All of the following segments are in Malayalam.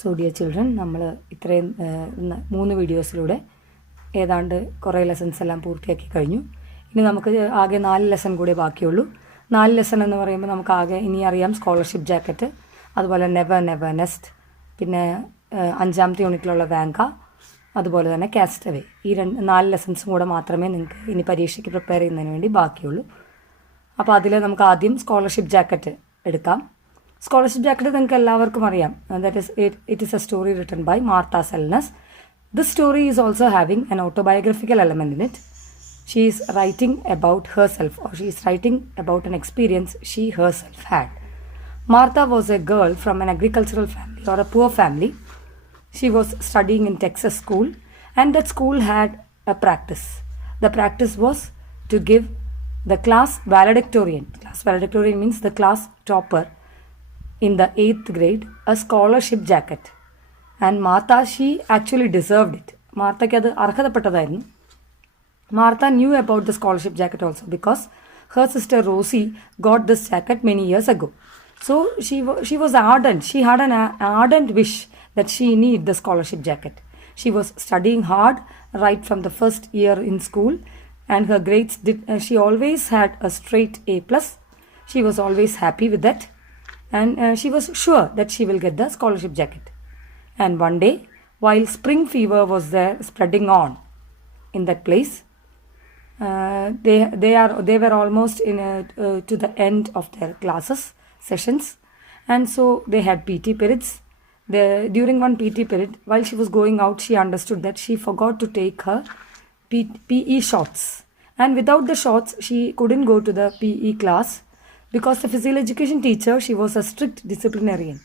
സോ ഡിയർ ചിൽഡ്രൻ, നമ്മൾ ഇത്രയും 3 വീഡിയോസിലൂടെ ഏതാണ്ട് കുറേ ലെസൺസ് എല്ലാം പൂർത്തിയാക്കി കഴിഞ്ഞു. ഇനി നമുക്ക് ആകെ 4 ലെസൺ കൂടെ ബാക്കിയുള്ളൂ. 4 ലെസൺ എന്ന് പറയുമ്പോൾ നമുക്ക് ആകെ ഇനി അറിയാം സ്കോളർഷിപ്പ് ജാക്കറ്റ്, അതുപോലെ നെവർ നെവർ നെസ്റ്റ്, പിന്നെ 5ാമത്തെ യൂണിറ്റിലുള്ള വാങ്ക, അതുപോലെ തന്നെ കാസ്റ്റവേ. ഈ 4 ലെസൺസും കൂടെ മാത്രമേ നിങ്ങൾക്ക് ഇനി പരീക്ഷയ്ക്ക് പ്രിപ്പയർ ചെയ്യുന്നതിന് വേണ്ടി ബാക്കിയുള്ളൂ. അപ്പോൾ അതിൽ നമുക്ക് ആദ്യം സ്കോളർഷിപ്പ് ജാക്കറ്റ് എടുക്കാം. സ്കോളർഷിപ്പ് ജാക്കറ്റ് നിങ്ങൾക്ക് എല്ലാവർക്കും അറിയാം. It is a story written by Martha Selnes. This story is also having an autobiographical element in it. She is writing about herself, or she is writing about an experience she herself had. Martha was a girl from an agricultural family or a poor family. She was studying in Texas school, and that school had a practice. The practice was to give the class valedictorian. Class valedictorian means the class topper in the 8th grade a scholarship jacket. And Martha, she actually deserved it. Martha adu arhadapettadayirunnu. Martha knew about the scholarship jacket also because her sister Rosie got this jacket many years ago. So she was ardent. She had an ardent wish that she need the scholarship jacket. She was studying hard right from the first year in school, and her grades she always had a straight A+. She was always happy with that, and she was sure that she will get the scholarship jacket. And one day, while spring fever was there spreading on in that place, they were almost to the end of their classes sessions, and so they had PT periods. During one PT period, while she was going out, she understood that she forgot to take her PE shorts, and without the shorts she couldn't go to the PE class because the physical education teacher, she was a strict disciplinarian,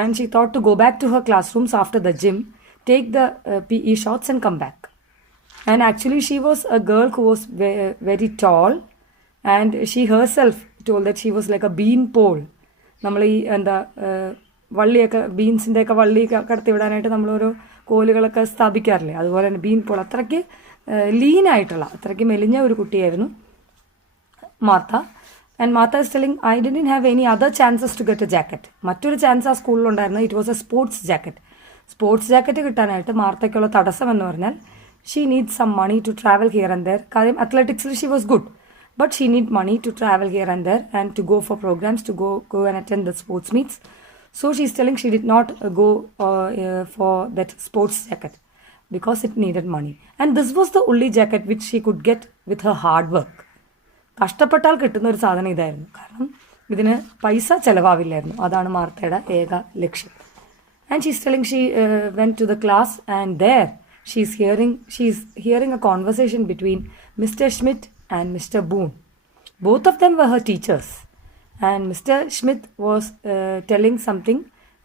and she thought to go back to her classrooms after the gym, take the PE shorts and come back. And actually she was a girl who was very tall, and she herself told that she was like a bean pole. നമ്മൾ ഈ എന്താ വള്ളിയൊക്കെ ബീൻസിൻ്റെയൊക്കെ വള്ളി കടത്തി വിടാനായിട്ട് നമ്മളോരോ കോലുകളൊക്കെ സ്ഥാപിക്കാറില്ലേ, അതുപോലെ തന്നെ ബീൻ പോൾ. അത്രയ്ക്ക് ലീനായിട്ടുള്ള, അത്രയ്ക്ക് മെലിഞ്ഞ ഒരു കുട്ടിയായിരുന്നു Martha. And Martha is telling, I didn't have any other chances to get a jacket. മറ്റൊരു ചാൻസ് ആ സ്കൂളിലുണ്ടായിരുന്നു. It was a sports jacket. Sports jacket കിട്ടാനായിട്ട് മാർത്തയ്ക്കുള്ള തടസ്സം എന്ന് പറഞ്ഞാൽ she needs some money to travel here and there. കാര്യം athleticsൽ she was good, but she need money to travel here and there and to go for programs, to go and attend the sports meets. So she's telling she did not go for that sports jacket because it needed money, and this was the only jacket which she could get with her hard work. കഷ്ടപ്പെട്ടാൽ കിട്ടുന്ന ഒരു സാധനം ഇതായിരുന്നു, കാരണം ഇതിന് പൈസ ചിലവാവില്ലായിരുന്നു. അതാണ് മാർത്തയുടെ ഏക ലക്ഷ്യം. And she's telling she went to the class, and there she's hearing a conversation between Mr. Schmidt and Mr. Boone. Both of them were her teachers, and Mr. Schmidt was telling something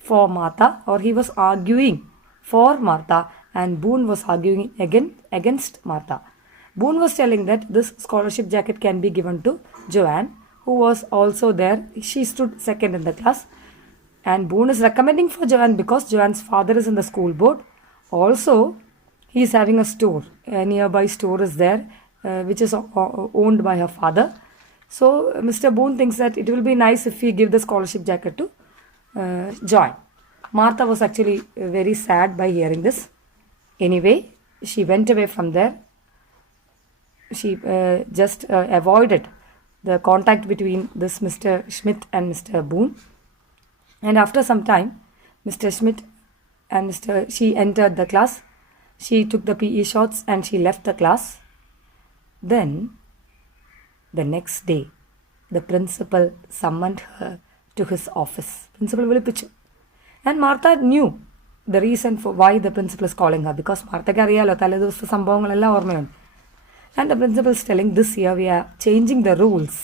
for Martha, or he was arguing for Martha, and Boone was arguing against Martha. Boone was telling that this scholarship jacket can be given to Joanne, who was also there. She stood second in the class, and Boone is recommending for Joanne because Joanne's father is in the school board. Also, he is having a store. A nearby store is there, which is owned by her father. So Mr. Boone thinks that it will be nice if we give the scholarship jacket to Joanne. Martha was actually very sad by hearing this. Anyway, she went away from there. She just avoided the contact between this Mr. Schmidt and Mr. Boone. And after some time, Mr. Schmidt and she entered the class. She took the PE shorts and she left the class. Then, the next day, the principal summoned her to his office. Principal vilipichu. And Martha knew the reason for why the principal is calling her, because Martha അറിയാലോ തലേ ദിവസത്തെ സംഭവങ്ങളെല്ലാം ഓർമ്മയുണ്ട്. And the principal is telling, this year we are changing the rules.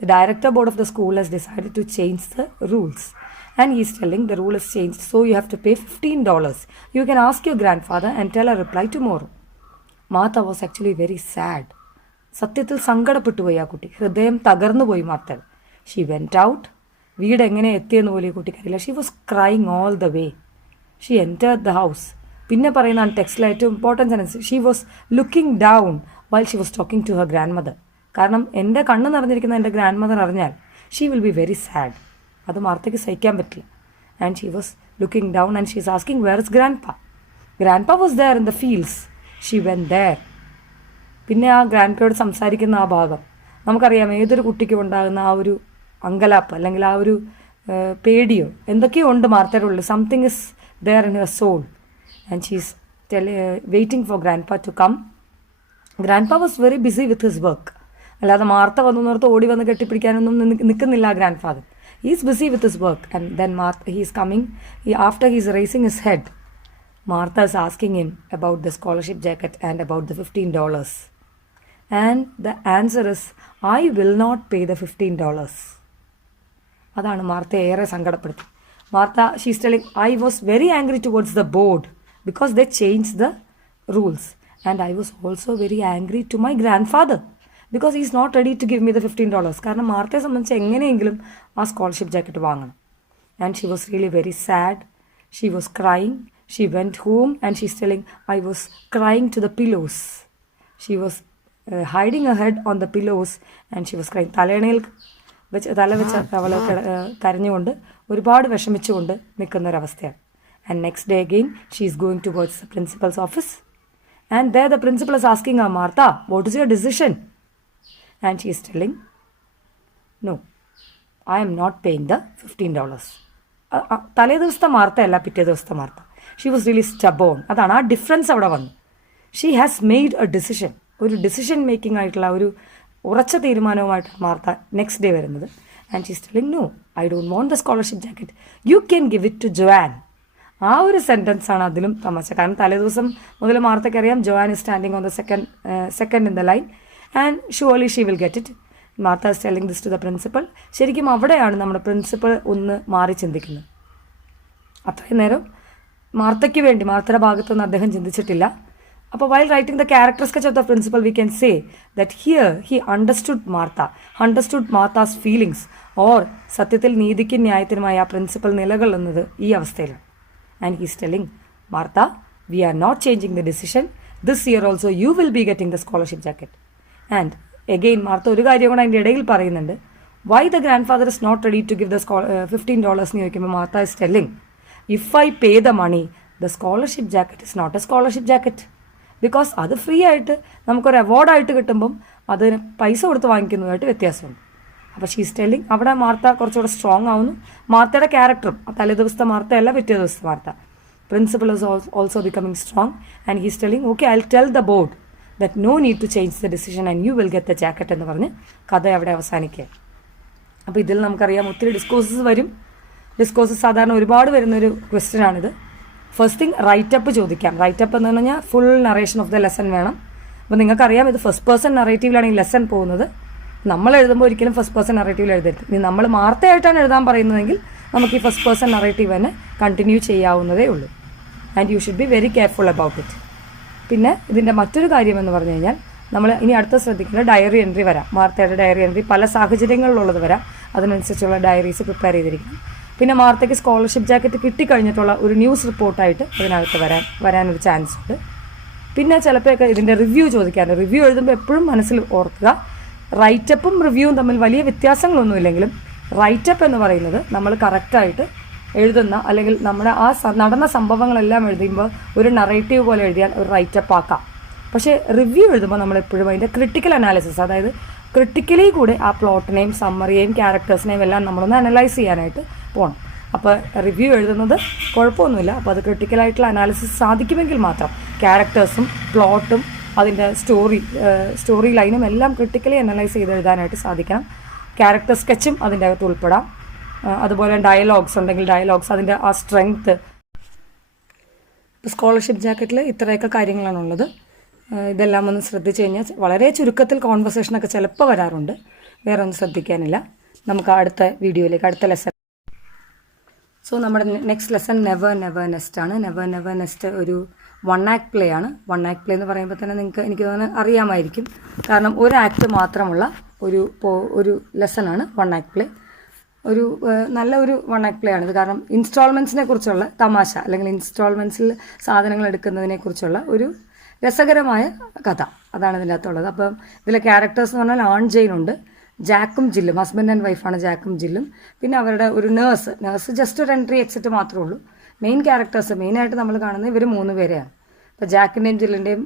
The director board of the school has decided to change the rules. And he is telling the rule is changed, so you have to pay $15. You can ask your grandfather and tell a reply tomorrow. Martha was actually very sad. സത്യത്തിൽ സങ്കടപ്പെട്ടു പോയി ആ കുട്ടി, ഹൃദയം തകർന്നു പോയി മാർത്ത. She went out. വീട് എങ്ങനെ എത്തിയെന്ന് പോലെ ഈ കുട്ടിക്കറിയില്ല. She was crying all the way. She entered the house. പിന്നെ പറയുന്നതാണ് ടെക്സ്റ്റിൽ ഏറ്റവും important sentence. She was looking down while she was talking to her grand mother. കാരണം എൻ്റെ കണ്ണ് നിറഞ്ഞിരിക്കുന്ന എൻ്റെ ഗ്രാൻഡ് മദർ അറിഞ്ഞാൽ she will be very sad. അത് മാർത്തയ്ക്ക് സഹിക്കാൻ പറ്റില്ല. And she was looking down, and she's asking, where is Grandpa? Grandpa was there in the fields. She went there. പിന്നെ ആ ഗ്രാൻഡ്പയോട് സംസാരിക്കുന്ന ആ ഭാഗം നമുക്കറിയാം, ഏതൊരു കുട്ടിക്കും ഉണ്ടാകുന്ന ആ ഒരു അങ്കലാപ്പ് അല്ലെങ്കിൽ ആ ഒരു പേടിയോ എന്തൊക്കെയോ ഉണ്ട് മാർത്തയുടെ ഉള്ളിൽ. Something is there in her soul and she's waiting for grandpa to come. Grandpa was very busy with his work. അല്ലാതെ മാർത്ത വന്നോർത്ത് ഓടി വന്ന് കെട്ടിപ്പിടിക്കാനൊന്നും നിൽക്കുന്നില്ല grandfather. He is busy with his work. And then he is coming. After he is racing his head, Martha is asking him about the scholarship jacket and about the $15. And the answer is, I will not pay the $15. അതാണ് മാർത്ത ഏറെ സങ്കടപ്പെടുത്തി. Martha, she's telling, I was very angry towards the board because they changed the rules. And I was also very angry to my grandfather because he is not ready to give me the $15. കാരണം മാർത്തയെ സംബന്ധിച്ച് എങ്ങനെയെങ്കിലും ആ സ്കോളർഷിപ്പ് ജാക്കറ്റ് വാങ്ങണം. And she was really very sad. She was crying. She went home and she's telling, I was crying to the pillows. She was hiding her head on the pillows and she was crying. തല വെച്ച് അവൾ കരഞ്ഞുകൊണ്ട് ഒരുപാട് വിഷമിച്ചുകൊണ്ട് നിൽക്കുന്ന ഒരവസ്ഥയാണ്. And next day again, she is going towards the principal's office. And there the principal is asking her, Martha, what is your decision? And she is telling, no, I am not paying the $15. തലേ ദിവസത്തെ മാർത്ത അല്ല, പിറ്റേ ദിവസത്തെ Martha. She was really stubborn. അതാണ് ആ ഡിഫറൻസ് അവിടെ വന്നു. She has made a decision. ഒരു ഡിസിഷൻ മേക്കിംഗ് ആയിട്ടുള്ള ഒരു ഉറച്ച തീരുമാനവുമായിട്ട് മാർത്ത നെക്സ്റ്റ് ഡേ വരുന്നത്. And she's telling, no, I don't want the scholarship jacket, you can give it to Joann. ആ ഒരു സെൻറ്റൻസ് ആണ് അതിലും തമാശ. കാരണം തലേദിവസം മുതൽ മാർത്തക്കറിയാം Joann is standing on the second in the line and surely she will get it. മാർത്ത is telling this to the principal. ശരിക്കും അവിടെയാണ് നമ്മുടെ പ്രിൻസിപ്പൽ ഒന്ന് മാറി ചിന്തിക്കുന്നത്. അത്രയും നേരം മാർത്തയ്ക്ക് വേണ്ടി മാർത്തയുടെ ഭാഗത്തുനിന്ന് അദ്ദേഹം ചിന്തിച്ചിട്ടില്ല. അപ്പോൾ while writing the character sketch of the principal we can say that here he understood Martha's feelings. Or സത്യത്തിൽ നീതിക്കും ന്യായത്തിനുമായി ആ പ്രിൻസിപ്പൽ നിലകൊള്ളുന്നത് ഈ അവസ്ഥയിലാണ്. And he's telling, Martha, we are not changing the decision. This year also you will be getting the scholarship jacket. And again Martha ഒരു കാര്യം കൂടെ അതിൻ്റെ ഇടയിൽ പറയുന്നുണ്ട്. Why the grandfather is not ready to give the $15 എന്ന് ചോദിക്കുമ്പോൾ Martha is telling, if I pay the money, the scholarship jacket is not a scholarship jacket. Because അത് ഫ്രീ ആയിട്ട് നമുക്കൊരു അവാർഡായിട്ട് കിട്ടുമ്പം അതിന് പൈസ കൊടുത്ത് വാങ്ങിക്കുന്നതുമായിട്ട് വ്യത്യാസമുണ്ട്. അപ്പോൾ ഷീസ് ടെല്ലിംഗ്, അവിടെ മാർത്ത കുറച്ചുകൂടെ സ്ട്രോങ് ആവുന്നു. മാർത്തയുടെ ക്യാരക്ടറും തലേ ദിവസത്തെ മാർത്തയല്ല പിറ്റേ ദിവസത്തെ Martha. Principal is also becoming strong and he's telling, okay, I will tell the board that no need to change the decision and you will get the jacket എന്ന് പറഞ്ഞ് കഥ അവിടെ അവസാനിക്കുക. അപ്പോൾ ഇതിൽ നമുക്കറിയാം ഒത്തിരി ഡിസ്കോഴ്സസ് വരും. ഡിസ്കോഴ്സസ് സാധാരണ ഒരുപാട് വരുന്നൊരു ക്വസ്റ്റ്യനാണിത്. ഫസ്റ്റ് തിങ്, റൈറ്റപ്പ് ചോദിക്കാം. റൈറ്റപ്പ് എന്ന് പറഞ്ഞാൽ full narration of the lesson വേണം. അപ്പോൾ നിങ്ങൾക്കറിയാം ഇത് ഫസ്റ്റ് പേഴ്സൺ നറേറ്റീവിലാണ് ഈ ലെസൺ പോകുന്നത്. നമ്മൾ എഴുതുമ്പോൾ ഒരിക്കലും ഫസ്റ്റ് പേഴ്സൺ നറേറ്റീവിൽ എഴുതരുത്. ഇനി നമ്മൾ മാർത്തയായിട്ടാണ് എഴുതാൻ പറയുന്നതെങ്കിൽ നമുക്ക് ഈ ഫസ്റ്റ് പേഴ്സൺ നറേറ്റീവ് തന്നെ കണ്ടിന്യൂ ചെയ്യാവുന്നതേ ഉള്ളൂ. And you should be very careful about it. പിന്നെ ഇതിൻ്റെ മറ്റൊരു കാര്യം എന്ന് പറഞ്ഞു കഴിഞ്ഞാൽ നമ്മൾ ഇനി അടുത്ത ശ്രദ്ധിക്കുന്നത് ഡയറി എൻട്രി വരാം. മാർത്തയുടെ ഡയറി എൻട്രി പല സാഹചര്യങ്ങളിലുള്ളത് വരാം. അതിനനുസരിച്ചുള്ള ഡയറീസ് പ്രിപ്പയർ ചെയ്തിരിക്കണം. പിന്നെ മാർത്തയ്ക്ക് സ്കോളർഷിപ്പ് ജാക്കറ്റ് കിട്ടിക്കഴിഞ്ഞിട്ടുള്ള ഒരു ന്യൂസ് റിപ്പോർട്ടായിട്ട് അതിനകത്ത് വരാനൊരു ചാൻസ് ഉണ്ട്. പിന്നെ ചിലപ്പോഴൊക്കെ ഇതിൻ്റെ റിവ്യൂ ചോദിക്കാറുണ്ട്. റിവ്യൂ എഴുതുമ്പോൾ എപ്പോഴും മനസ്സിൽ ഓർക്കുക, റൈറ്റപ്പും റിവ്യൂവും തമ്മിൽ വലിയ വ്യത്യാസങ്ങളൊന്നുമില്ലെങ്കിലും റൈറ്റപ്പ് എന്ന് പറയുന്നത് നമ്മൾ കറക്റ്റായിട്ട് എഴുതുന്ന അല്ലെങ്കിൽ നമ്മുടെ ആ നടന്ന സംഭവങ്ങളെല്ലാം എഴുതുമ്പോൾ ഒരു നറേറ്റീവ് പോലെ എഴുതിയാൽ ഒരു റൈറ്റപ്പ് ആക്കാം. പക്ഷേ റിവ്യൂ എഴുതുമ്പോൾ നമ്മളെപ്പോഴും അതിൻ്റെ ക്രിട്ടിക്കൽ അനാലിസിസ്, അതായത് ക്രിട്ടിക്കലി കൂടെ ആ പ്ലോട്ടിനെയും സമ്മറിയെയും ക്യാരക്ടേഴ്സിനെയും എല്ലാം നമ്മളൊന്ന് അനലൈസ് ചെയ്യാനായിട്ട് പോകണം. അപ്പോൾ റിവ്യൂ എഴുതുന്നത് കുഴപ്പമൊന്നുമില്ല. അപ്പോൾ അത് ക്രിട്ടിക്കലായിട്ടുള്ള അനാലിസിസ് സാധിക്കുമെങ്കിൽ മാത്രം ക്യാരക്ടേഴ്സും പ്ലോട്ടും അതിൻ്റെ സ്റ്റോറി ലൈനും എല്ലാം ക്രിട്ടിക്കലി അനലൈസ് ചെയ്ത് എഴുതാനായിട്ട് സാധിക്കണം. ക്യാരക്ടർ സ്കെച്ചും അതിൻ്റെ അകത്ത് ഉൾപ്പെടാം. അതുപോലെ ഡയലോഗ്സ് ഉണ്ടെങ്കിൽ ഡയലോഗ്സ്, അതിൻ്റെ ആ സ്ട്രെങ്ത്ത്. സ്കോളർഷിപ്പ് ജാക്കറ്റിൽ ഇത്രയൊക്കെ കാര്യങ്ങളാണുള്ളത്. ഇതെല്ലാം ഒന്ന് ശ്രദ്ധിച്ചു കഴിഞ്ഞാൽ വളരെ ചുരുക്കത്തിൽ കോൺവെർസേഷനൊക്കെ ചിലപ്പോൾ വരാറുണ്ട്. വേറെ ഒന്നും ശ്രദ്ധിക്കാനില്ല. നമുക്ക് അടുത്ത വീഡിയോയിലേക്ക്, അടുത്ത ലെസൺ. സോ നമ്മുടെ നെക്സ്റ്റ് ലെസൺ നെവർ നെസ്റ്റ് ആണ്. നെവർ നെസ്റ്റ് ഒരു 1 ആക്ട് പ്ലേ ആണ്. 1 ആക്ട് പ്ലേ എന്ന് പറയുമ്പോൾ തന്നെ എനിക്ക് തോന്നുന്നു അറിയാമായിരിക്കും. കാരണം ഒരു ആക്ട് മാത്രമുള്ള ഒരു ലെസണാണ് 1 ആക്ട് പ്ലേ. നല്ല ഒരു 1 ആക്ട് പ്ലേ ആണിത്. കാരണം ഇൻസ്റ്റാൾമെൻറ്റ്സിനെ കുറിച്ചുള്ള തമാശ അല്ലെങ്കിൽ ഇൻസ്റ്റാൾമെൻറ്റ്സിൽ സാധനങ്ങൾ എടുക്കുന്നതിനെ കുറിച്ചുള്ള ഒരു രസകരമായ കഥ, അതാണ് ഇതിൻ്റെ അകത്തുള്ളത്. അപ്പം ഇതിലെ ക്യാരക്ടേഴ്സ് എന്ന് പറഞ്ഞാൽ ആൺ ജെയിനുണ്ട്, ജാക്കും ജില്ലും, ഹസ്ബൻഡ് ആൻഡ് വൈഫാണ് ജാക്കും ജില്ലും. പിന്നെ അവരുടെ ഒരു നേഴ്സ് ജസ്റ്റ് ഒരു എൻട്രി എക്സിറ്റ് മാത്രമേ ഉള്ളൂ. മെയിൻ ക്യാരക്ടേഴ്സ് മെയിനായിട്ട് നമ്മൾ കാണുന്നത് ഇവർ 3 പേരെയാണ്. ഇപ്പോൾ ജാക്കിൻ്റെയും ജില്ലിൻ്റെയും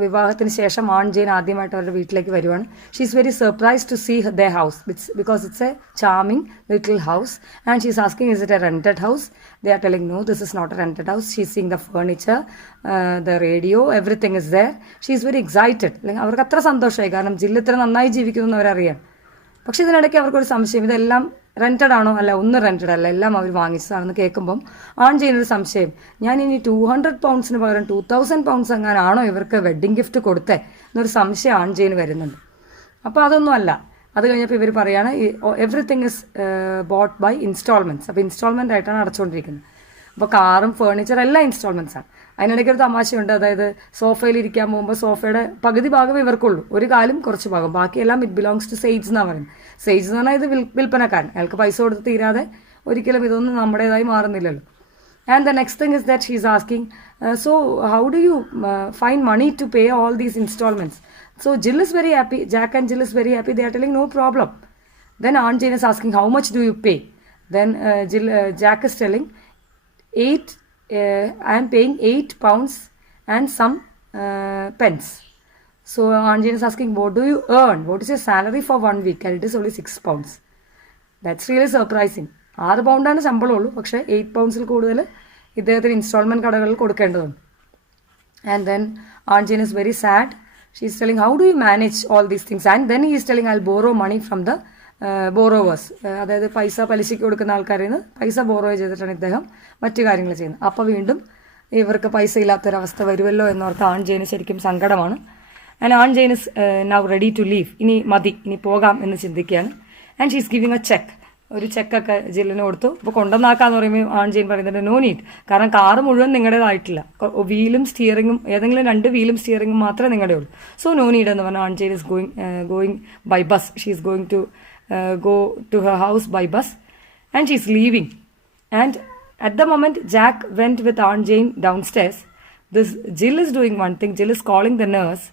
വിവാഹത്തിന് ശേഷം ആൺ ജെയിൻ ആദ്യമായിട്ട് അവരുടെ വീട്ടിലേക്ക് വരുവാണ്. She is very surprise to see the house because it's a charming little house and she is asking is it a rented house. They are telling no, this is not a rented house. She is seeing the furniture, the radio, everything is there. She is very excited. അല്ലെങ്കിൽ അവർക്ക് അത്ര സന്തോഷമായി, കാരണം ജില്ല് ഇത്ര നന്നായി ജീവിക്കുന്നു എന്ന് അവരറിയാം. പക്ഷേ ഇതിനിടയ്ക്ക് അവർക്കൊരു സംശയം, ഇതെല്ലാം റെൻറ്റഡ് ആണോ? അല്ല, ഒന്നും റെൻറ്റഡ് അല്ല, എല്ലാം അവർ വാങ്ങിച്ചതാണെന്ന് കേൾക്കുമ്പം ആൺ ചെയ്യുന്നൊരു സംശയം, ഞാൻ ഇനി 200 പൗണ്ട്സിന് പകരം 2000 പൗണ്ട്സ് എങ്ങാനാണോ ഇവർക്ക് വെഡ്ഡിങ് ഗിഫ്റ്റ് കൊടുത്തേ എന്നൊരു സംശയം ആൺ ചെയ്യുന്ന വരുന്നുണ്ട്. അപ്പോൾ അതൊന്നും അല്ല. അത് കഴിഞ്ഞപ്പോൾ ഇവർ പറയുകയാണ് everything is bought by instalments. അപ്പോൾ ഇൻസ്റ്റാൾമെൻ്റ് ആയിട്ടാണ് അടച്ചുകൊണ്ടിരിക്കുന്നത്. അപ്പോൾ കാറും ഫേർണിച്ചർ എല്ലാം ഇൻസ്റ്റാൾമെൻറ്റ്സാണ്. അതിനിടയ്ക്ക് ഒരു തമാശയുണ്ട്, അതായത് സോഫയിൽ ഇരിക്കാൻ പോകുമ്പോൾ സോഫയുടെ പകുതി ഭാഗം ഇവർക്കുള്ളൂ, ഒരു കാലും കുറച്ച് ഭാഗം, ബാക്കിയെല്ലാം ഇറ്റ് ബിലോങ്സ് ടു സെയ്ജ് എന്നാണ് പറയുന്നത്. സെയ്ജ് എന്ന് പറഞ്ഞാൽ ഇത് വിൽപ്പനക്കാരൻ, അയാൾക്ക് പൈസ കൊടുത്ത് തീരാതെ ഒരിക്കലും ഇതൊന്നും നമ്മുടേതായി മാറുന്നില്ലല്ലോ. And the next thing is that she is asking, so how do you find money to pay all these instalments? So Jill is very happy, Jack and Jill is very happy, they are telling no problem. Then Aunt Jane is asking, how much do you pay? Then Jack is telling, I am paying 8 pounds and some pence. So Aunt Jane is asking, what do you earn? What is your salary for 1 week? And it is only 6 pounds. That's really surprising. 6 പൗണ്ടാണ് ശമ്പളമുള്ളൂ, പക്ഷേ 8 പൗണ്ട്സിൽ കൂടുതൽ ഇദ്ദേഹത്തിന് ഇൻസ്റ്റാൾമെൻറ്റ് കടകളിൽ കൊടുക്കേണ്ടതുണ്ട്. And then Aunt Jane is very sad. She is telling, how do you manage all these things? And then he is telling, I'll borrow money from the borrowers. അതായത് പൈസ പലിശയ്ക്ക് കൊടുക്കുന്ന ആൾക്കാരിൽ നിന്ന് പൈസ ബോറോ ചെയ്തിട്ടാണ് ഇദ്ദേഹം മറ്റു കാര്യങ്ങൾ ചെയ്യുന്നത്. അപ്പോൾ വീണ്ടും ഇവർക്ക് പൈസ ഇല്ലാത്തൊരവസ്ഥ വരുമല്ലോ എന്നോർത്ത് ആൺ ജെയിന് ശരിക്കും സങ്കടമാണ്. And Ann Jane is now ready to leave. ഇനി മതി, ഇനി പോകാം എന്ന് ചിന്തിക്കുകയാണ്. And she is giving a cheque. ഒരു ചെക്കൊക്കെ ജില്ലിന് കൊടുത്തു. അപ്പോൾ കൊണ്ടുവന്നാക്കാന്ന് പറയുമ്പോൾ ആൺ ജെയിൻ പറയുന്നുണ്ട്, നോ നീഡ്, കാരണം കാറ് മുഴുവൻ നിങ്ങളുടേതായിട്ടില്ല, വീലും സ്റ്റിയറിങ്ങും ഏതെങ്കിലും 2 വീലും സ്റ്റിയറിങ്ങും മാത്രമേ നിങ്ങളുടെ ഉള്ളൂ. സോ നോ നീഡ് എന്ന് പറഞ്ഞാൽ Ann Jane is going by bus. She is going to go to her house by bus and she's leaving. And at the moment Jack went with Aunt Jane downstairs. This Jill is doing one thing. Jill is calling the nurse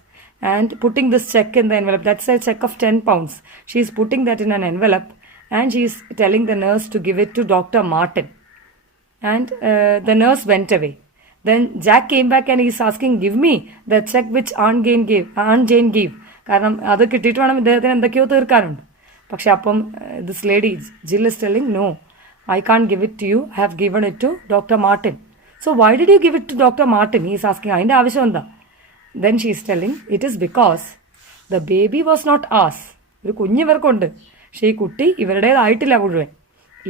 and putting this check in the envelope. That's a check of 10 pounds. She's putting that in an envelope and she's telling the nurse to give it to Dr. Martin. And the nurse went away. Then Jack came back and he's asking, give me the check which Aunt Jane gave. കാരണം അത് കിട്ടിയിട്ട് വേണം ഇദ്ദേഹത്തിന് എന്തൊക്കെയോ തീർക്കാനുണ്ട്. പക്ഷെ അപ്പം this lady Jill is telling, no, I can't give it to you, I have given it to doctor Martin. So why did you give it to doctor Martin? He is asking, അതിൻ്റെ ആവശ്യം എന്താ? Then she is telling, it is because the baby was not ours. ഒരു കുഞ്ഞ് ഇവർക്കുണ്ട്, പക്ഷേ ഈ കുട്ടി ഇവരുടേതായിട്ടില്ല മുഴുവൻ.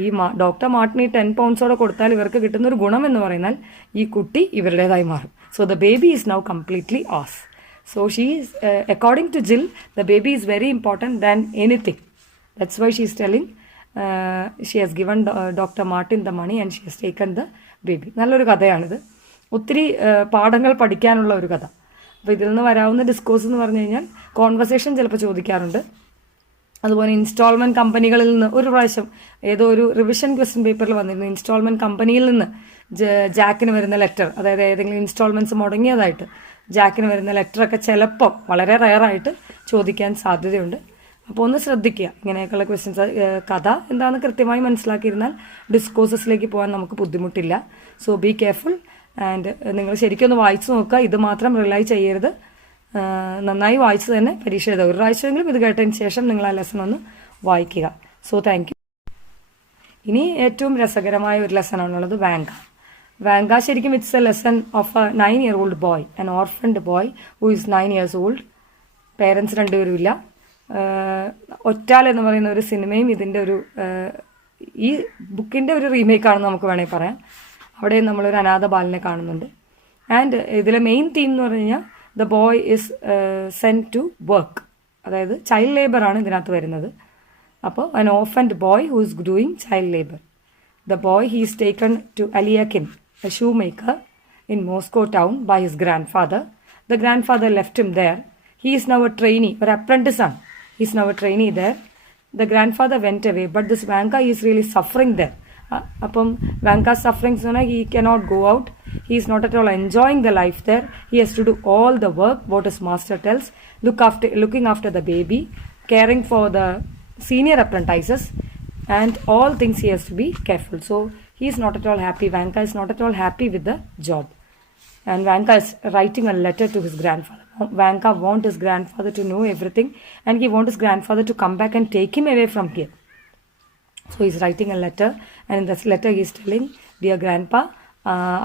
ഈ ഡോക്ടർ മാർട്ടിന് 10 പൗണ്ട്സോടെ കൊടുത്താൽ ഇവർക്ക് കിട്ടുന്നൊരു ഗുണം എന്ന് പറയുന്നാൽ ഈ കുട്ടി ഇവരുടേതായി മാറും. So the baby is now completely ours. So she is, according to Jill, the baby is very important than anything. That's why she is telling, she has given Dr. Martin the money and she has taken the baby. നല്ലൊരു കഥയാണിത്. ഒത്തിരി പാഠങ്ങൾ പഠിക്കാനുള്ള ഒരു കഥ. അപ്പോൾ ഇതിൽ നിന്ന് വരാവുന്ന ഡിസ്കോഴ്സ് എന്ന് പറഞ്ഞു കഴിഞ്ഞാൽ കോൺവെർസേഷൻ ചിലപ്പോൾ ചോദിക്കാറുണ്ട്. അതുപോലെ ഇൻസ്റ്റാൾമെൻറ്റ് കമ്പനികളിൽ നിന്ന് ഒരു പ്രാവശ്യം ഏതോ ഒരു റിവിഷൻ ക്വസ്റ്റ്യൻ പേപ്പറിൽ വന്നിരുന്നു, ഇൻസ്റ്റാൾമെൻറ്റ് കമ്പനിയിൽ നിന്ന് ജാക്കിന് വരുന്ന ലെറ്റർ, അതായത് ഏതെങ്കിലും ഇൻസ്റ്റാൾമെൻറ്റ്സ് മുടങ്ങിയതായിട്ട് ജാക്കിന് വരുന്ന ലെറ്ററൊക്കെ ചിലപ്പം വളരെ റെയറായിട്ട് ചോദിക്കാൻ സാധ്യതയുണ്ട്. അപ്പോൾ ഒന്ന് ശ്രദ്ധിക്കുക, ഇങ്ങനെയൊക്കെയുള്ള ക്വസ്റ്റ്യൻസ്. കഥ എന്താണെന്ന് കൃത്യമായി മനസ്സിലാക്കിയിരുന്നാൽ ഡിസ്കോഴ്സസിലേക്ക് പോകാൻ നമുക്ക് ബുദ്ധിമുട്ടില്ല. So be careful. ആൻഡ് നിങ്ങൾ ശരിക്കും ഒന്ന് വായിച്ചു നോക്കുക. ഇത് മാത്രം റിലൈ ചെയ്യരുത്. നന്നായി വായിച്ച് തന്നെ പരീക്ഷ എഴുതുക. ഒരു പ്രാവശ്യമെങ്കിലും ഇത് കേട്ടതിന് ശേഷം നിങ്ങൾ ആ ലെസൺ ഒന്ന് വായിക്കുക. So thank you. ഇനി ഏറ്റവും രസകരമായ ഒരു ലെസണാണുള്ളത്, വാങ്ക. വാങ്ക ശരിക്കും it's A lesson of A 9-year-old boy, an orphaned boy who is 9 years old. Parents രണ്ടുപേരും ഇല്ല. ഒറ്റാൽ എന്ന് പറയുന്ന ഒരു സിനിമയും ഇതിൻ്റെ ഒരു ഈ ബുക്കിൻ്റെ ഒരു റീമേക്കാണെന്ന് നമുക്ക് വേണമെങ്കിൽ പറയാം. അവിടെ നമ്മളൊരു അനാഥ ബാലനെ കാണുന്നുണ്ട്. ആൻഡ് ഇതിലെ മെയിൻ തീം എന്ന് പറഞ്ഞു കഴിഞ്ഞാൽ the boy is sent to work, അതായത് ചൈൽഡ് ലേബറാണ് ഇതിനകത്ത് വരുന്നത്. അപ്പോൾ an orphaned boy who is doing child labor. The boy, he is taken to Aliakin, a shoemaker in Moscow town, by his grandfather. The grandfather left him there. He is now a trainee, or apprentice son. He is now a trainee there. The grandfather went away, but this Vanka is really suffering there. അപ്പം Vanka's suffering, he cannot go out. He is not at all enjoying the life there. He has to do all the work what his master tells, looking after the baby, caring for the senior apprentices, and all things he has to be careful. So he is not at all happy. Vanka is not at all happy with the job. And Vanka is writing a letter to his grandfather. Vanka wants his grandfather to know everything, and he wants his grandfather to come back and take him away from here. So he's writing a letter, and in this letter he's telling, dear grandpa,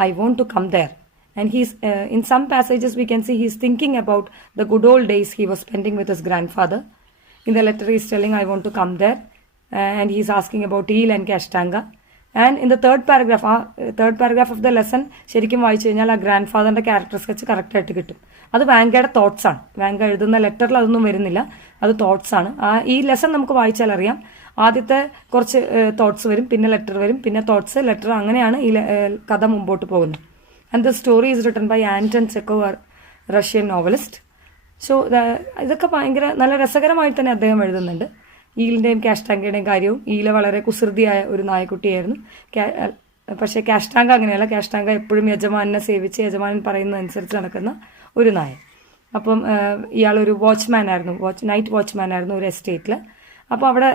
I want to come there. And he's in some passages we can see he's thinking about the good old days he was spending with his grandfather. In the letter he's telling, I want to come there, and he's asking about eel and kashtanga. And in the third paragraph of the lesson ശരിക്കും വായിച്ചു കഴിഞ്ഞാൽ ആ ഗ്രാൻഡ് ഫാദറിൻ്റെ ക്യാരക്ടർ സ്കെച്ച് കറക്റ്റായിട്ട് കിട്ടും. അത് വാങ്കയുടെ തോട്ട്സ് ആണ്. വാങ്ക എഴുതുന്ന ലെറ്ററിൽ അതൊന്നും വരുന്നില്ല, അത് തോട്ട്സ് ആണ്. ഈ ലെസൺ നമുക്ക് വായിച്ചാൽ അറിയാം. ആദ്യത്തെ കുറച്ച് തോട്ട്സ് വരും, പിന്നെ ലെറ്റർ വരും, പിന്നെ തോട്ട്സ്, ലെറ്റർ, അങ്ങനെയാണ് ഈ കഥ മുമ്പോട്ട് പോകുന്നത്. And the story is written by Anton Chekhov, Russian novelist. So ഇതൊക്കെ ഭയങ്കര നല്ല രസകരമായി തന്നെ അദ്ദേഹം എഴുതുന്നുണ്ട്. ഈലിൻ്റെയും കാഷ്ടാങ്കയുടെയും കാര്യവും. ഈല വളരെ കുസൃതിയായ ഒരു നായക്കുട്ടിയായിരുന്നു. പക്ഷേ കാഷ്ടാങ്ക അങ്ങനെയല്ല. കാഷ്ടാങ്ക എപ്പോഴും യജമാനെ സേവിച്ച് യജമാനൻ പറയുന്നതനുസരിച്ച് നടക്കുന്ന ഒരു നായ. അപ്പം ഇയാളൊരു വാച്ച്മാൻ ആയിരുന്നു, നൈറ്റ് വാച്ച്മാൻ ആയിരുന്നു ഒരു എസ്റ്റേറ്റിൽ. അപ്പോൾ അവിടെ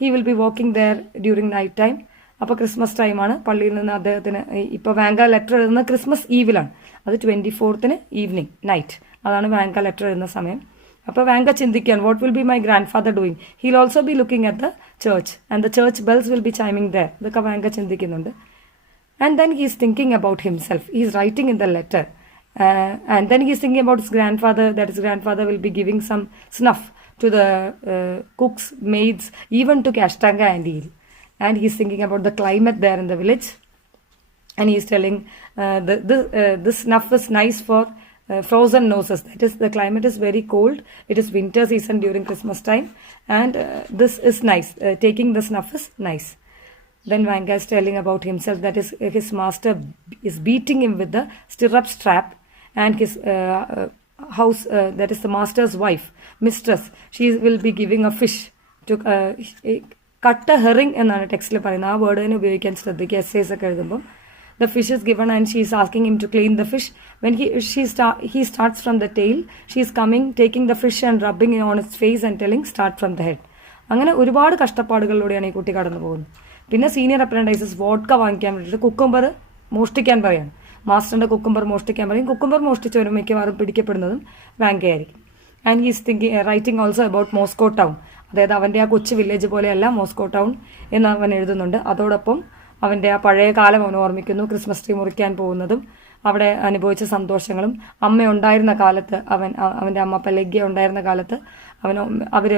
he will be walking there during night time. അപ്പോൾ ക്രിസ്മസ് ടൈമാണ്. പള്ളിയിൽ നിന്ന് അദ്ദേഹത്തിന് ഇപ്പോൾ വാങ്ക ലെറ്റർ എഴുതുന്നത് ക്രിസ്മസ് ഈവിലാണ്. അത് 24th ഈവനിങ് നൈറ്റ്, അതാണ് വാങ്ക ലെറ്റർ എഴുതുന്ന സമയം. അപ്പോൾ വാങ്ക ചിന്തിക്കാൻ, what will be my grand father doing, he'll also be looking at the church and the church bells will be chiming there. ഇതൊക്കെ വാങ്ക ചിന്തിക്കുന്നുണ്ട്. And then he is thinking about himself. He is writing in the letter. And then he is thinking about his grandfather, that his grandfather will be giving some snuff to the cooks, maids, even to Kashtanga and Eel. And he is thinking about the climate there in the village. And he is telling, this snuff is nice for frozen noses. That is, the climate is very cold. It is winter season during Christmas time. And this is nice. Taking the snuff is nice. Then Vanka is telling about himself, that is, his master is beating him with the stirrup strap, and his house, that is the master's wife, mistress, she will be giving a fish to cut a herring എന്നാണ് ടെക്സ്റ്റിൽ പറയുന്നത്. ആ വേർഡ് തന്നെ ഉപയോഗിക്കാൻ ശ്രദ്ധിക്കുക എസ്സേസ് ഒക്കെ എഴുതുമ്പോൾ. The fish is given and she is asking him to clean the fish. When he starts from the tail, she is coming, taking the fish and rubbing it on its face and telling, start from the head. അങ്ങനെ ഒരുപാട് കഷ്ടപ്പാടുകളിലൂടെയാണ് ഈ കുട്ടി കടന്നു പോകുന്നത്. പിന്നെ സീനിയർ അപ്രന്റൈസസ് വോഡ്ക വാങ്ങിക്കാൻ വേണ്ടിയിട്ട് കുക്കുംബർ മോഷ്ടിക്കാൻ പറയാണ്. മാസ്റ്ററിൻ്റെ കുക്കുംബർ മോഷ്ടിക്കാൻ പറയും. കുക്കുംബർ മോഷ്ടിച്ചവരും മിക്കവാറും പിടിക്കപ്പെടുന്നതും വാങ്കയായിരിക്കും. And he's writing also about Moscow town. അതായത് അവൻ്റെ ആ കൊച്ചു വില്ലേജ് പോലെയല്ല മോസ്കോ ടൗൺ എന്ന് അവൻ എഴുതുന്നുണ്ട്. അതോടൊപ്പം അവൻ്റെ ആ പഴയ കാലം അവൻ ഓർമ്മിക്കുന്നു, ക്രിസ്മസ് ട്രീ മുറിക്കാൻ പോകുന്നതും അവിടെ അനുഭവിച്ച സന്തോഷങ്ങളും. അമ്മ ഉണ്ടായിരുന്ന കാലത്ത്, അവൻ്റെ അമ്മ പെലഗ്യ ഉണ്ടായിരുന്ന കാലത്ത് അവർ